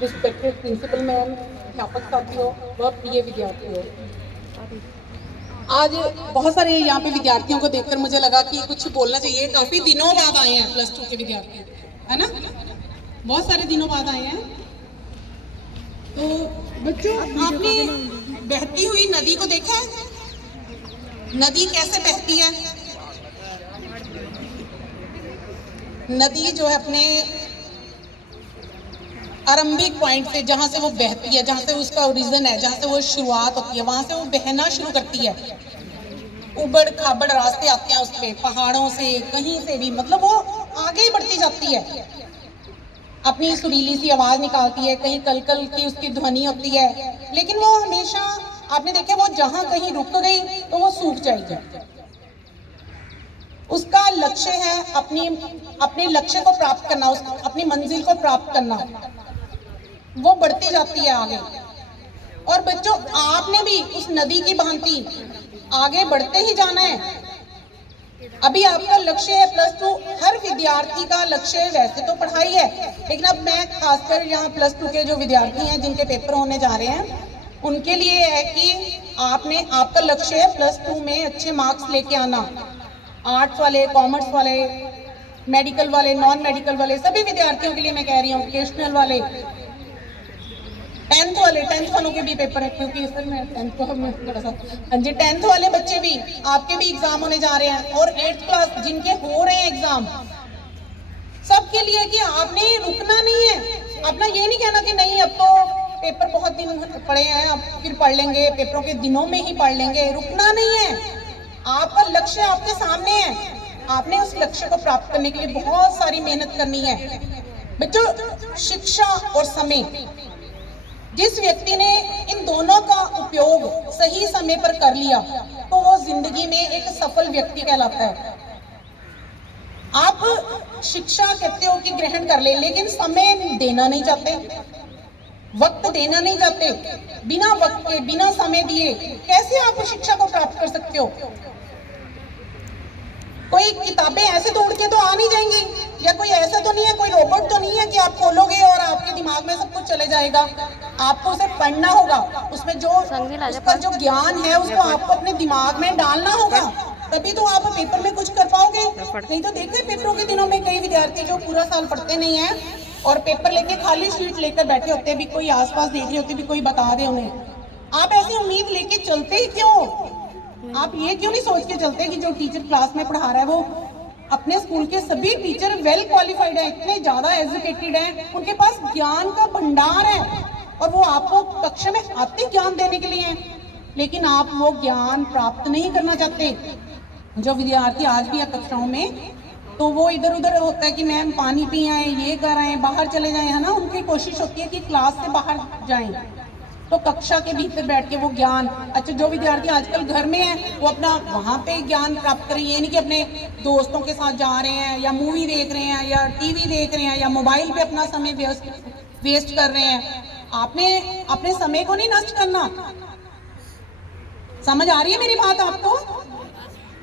Respected principal ma'am, अध्यापक साथियों व प्रिय विद्यार्थियों, आज बहुत सारे यहाँ पे विद्यार्थियों को देखकर मुझे लगा कि कुछ बोलना चाहिए। काफी दिनों बाद आए हैं +2 के विद्यार्थी, है ना? बहुत सारे दिनों बाद आए हैं। तो बच्चों, आपने बहती हुई नदी को देखा है? नदी कैसे बहती है? नदी जो है अपने आरंभिक पॉइंट से, जहां से वो बहती है, जहां से उसका ओरिजिन है, जहां से वो शुरुआत होती है, वहां से वो बहना शुरू करती है। उबड़ खाबड़ रास्ते आते हैं उसपे, पहाड़ों से, कहीं से भी, मतलब वो आगे ही बढ़ती जाती है। अपनी सुरीली सी आवाज निकालती है, कहीं कलकल की उसकी ध्वनि होती है, लेकिन वो हमेशा, आपने देखा, वो जहां कहीं रुक गई तो वो सूख जाएगी। उसका लक्ष्य है अपने लक्ष्य को प्राप्त करना, अपनी मंजिल को प्राप्त करना। वो बढ़ती जाती है आगे। और बच्चों, आपने भी उस नदी की भांति आगे बढ़ते ही जाना है। अभी आपका लक्ष्य है +2। हर विद्यार्थी का लक्ष्य वैसे तो पढ़ाई है, लेकिन अब मैं खासकर यहाँ +2 के जो विद्यार्थी हैं जिनके पेपर होने जा रहे हैं, उनके लिए है कि आपका लक्ष्य है +2 में अच्छे मार्क्स लेके आना। आर्ट्स वाले, कॉमर्स वाले, मेडिकल वाले, नॉन मेडिकल वाले, सभी विद्यार्थियों के लिए मैं कह रही हूँ, वोकेशनल वाले, 10th वालों के भी पेपर है, क्योंकि सर मैं 10th को मैं थोड़ा सा, हाँ जी, 10th वाले बच्चे भी, आपके भी एग्जाम होने जा रहे हैं, और 8th क्लास जिनके हो रहे हैं एग्जाम, सबके लिए कि आपने रुकना नहीं है। अपना ये नहीं कहना कि नहीं अब तो पेपर बहुत दिन पड़े हैं, अब फिर पढ़ लेंगे, पेपरों के दिनों में ही पढ़ लेंगे। रुकना नहीं है। आपका लक्ष्य आपके सामने है। आपने उस लक्ष्य को प्राप्त करने के लिए बहुत सारी मेहनत करनी है। बच्चों, शिक्षा और समय, जिस व्यक्ति ने इन दोनों का उपयोग सही समय पर कर लिया तो वो जिंदगी में एक सफल व्यक्ति कहलाता है। आप शिक्षा कहते हो कि ग्रहण कर ले, लेकिन समय देना नहीं चाहते, वक्त देना नहीं चाहते। बिना वक्त के, बिना समय दिए कैसे आप शिक्षा को प्राप्त कर सकते हो? कोई किताबें ऐसे तो उड़ के तो आ नहीं जाएंगी, या कोई ऐसा तो नहीं है, कोई रोबोट तो नहीं है कि आप खोलोगे और आपके दिमाग में सब कुछ चले जाएगा। आपको उसे पढ़ना होगा, उसमें जो उसका जो ज्ञान है उसको आपको अपने दिमाग में डालना होगा, तभी तो आप पेपर में कुछ कर पाओगे। नहीं तो देखते पेपरों के दिनों में कई विद्यार्थी जो पूरा साल पढ़ते नहीं है और पेपर लेके खाली शीट लेकर बैठे होते हैं, भी कोई आसपास देख रहे होते, भी कोई बता दे उन्हें। आप ऐसी उम्मीद लेके चलते ही क्यों? आप ये क्यों नहीं सोच के चलते कि जो टीचर क्लास में पढ़ा रहा है वो, अपने स्कूल के सभी टीचर वेल क्वालिफाइड है, इतने ज्यादा एजुकेटेड हैं, उनके पास ज्ञान का भंडार है और वो आपको कक्षा में आते ज्ञान देने के लिए हैं, लेकिन आप वो ज्ञान प्राप्त नहीं करना चाहते। जो विद्यार्थी आज भी है कक्षाओं में, तो वो इधर उधर होता है कि मैम पानी पी आए, ये कर आए, बाहर चले जाए, है ना? उनकी कोशिश होती है कि क्लास से बाहर जाएं, तो कक्षा के भीतर बैठ के वो ज्ञान, अच्छा, जो विद्यार्थी आजकल घर में है वो अपना वहां पे ज्ञान प्राप्त करें, ये नहीं कि अपने दोस्तों के साथ जा रहे हैं या मूवी देख रहे हैं या टीवी देख रहे हैं या मोबाइल पे अपना समय वेस्ट कर रहे हैं। आपने अपने समय को नहीं नष्ट करना। समझ आ रही है मेरी बात आपको?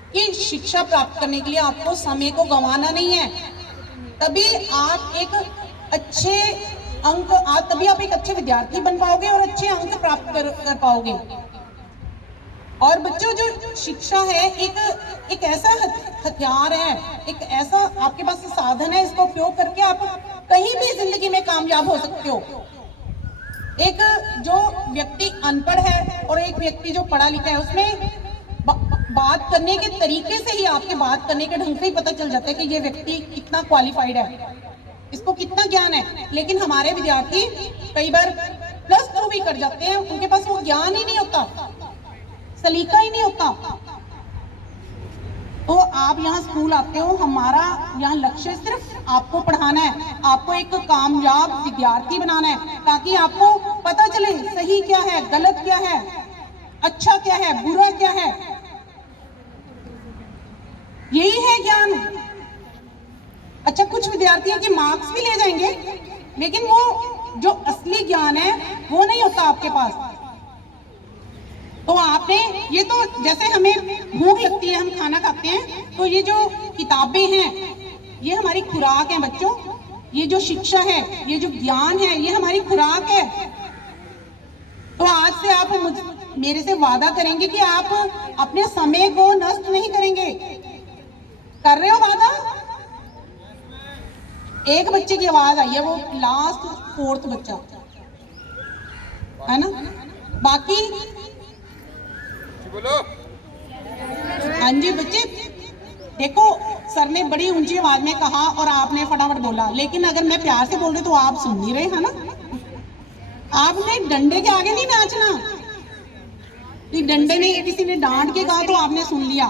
कि शिक्षा प्राप्त करने के लिए आपको समय को गंवाना नहीं है, तभी आप एक अच्छे अंक, तभी आप एक अच्छे विद्यार्थी बन पाओगे और अच्छे अंक प्राप्त कर पाओगे। और बच्चों, जो शिक्षा है एक ऐसा हथियार है, एक ऐसा आपके पास साधन है, इसका उपयोग करके आप कहीं भी जिंदगी में कामयाब हो सकते हो। एक जो व्यक्ति अनपढ़ है और एक व्यक्ति जो पढ़ा लिखा है, उसमें बात करने के तरीके से ही, आपके बात करने के ढंग से ही पता चल जाता है कि ये व्यक्ति कितना क्वालिफाइड है, इसको कितना ज्ञान है। लेकिन हमारे विद्यार्थी कई बार +2 भी कर जाते हैं, उनके पास वो ज्ञान ही नहीं होता, सलीका ही नहीं होता। तो आप यहाँ स्कूल आते हो, हमारा यहाँ लक्ष्य सिर्फ आपको पढ़ाना है, आपको एक कामयाब विद्यार्थी बनाना है, ताकि आपको पता चले सही क्या है, गलत क्या है, अच्छा क्या है, बुरा क्या है। यही है ज्ञान। अच्छा, कुछ विद्यार्थी है कि मार्क्स भी ले जाएंगे, लेकिन वो जो असली ज्ञान है वो नहीं होता आपके पास। तो आपने ये, तो जैसे हमें भूख लगती है, हम खाना खाते हैं, तो ये जो किताबें हैं ये हमारी खुराक है बच्चों, ये जो शिक्षा है, ये जो ज्ञान है, ये हमारी खुराक है। तो आज से आप मेरे से वादा करेंगे कि आप अपने समय को नष्ट नहीं करेंगे। कर रहे हो वादा? एक बच्चे की आवाज आई है, वो लास्ट 4th बच्चा है ना, बाकी बोलो। हाँ जी बच्चे, देखो सर ने बड़ी ऊंची आवाज में कहा और आपने फटाफट बोला, लेकिन अगर मैं प्यार से बोल रही तो आप सुन नहीं रहे, है ना। आपने डंडे के आगे नहीं नाचना, डंडे ने किसी ने डांट के कहा तो आपने सुन लिया।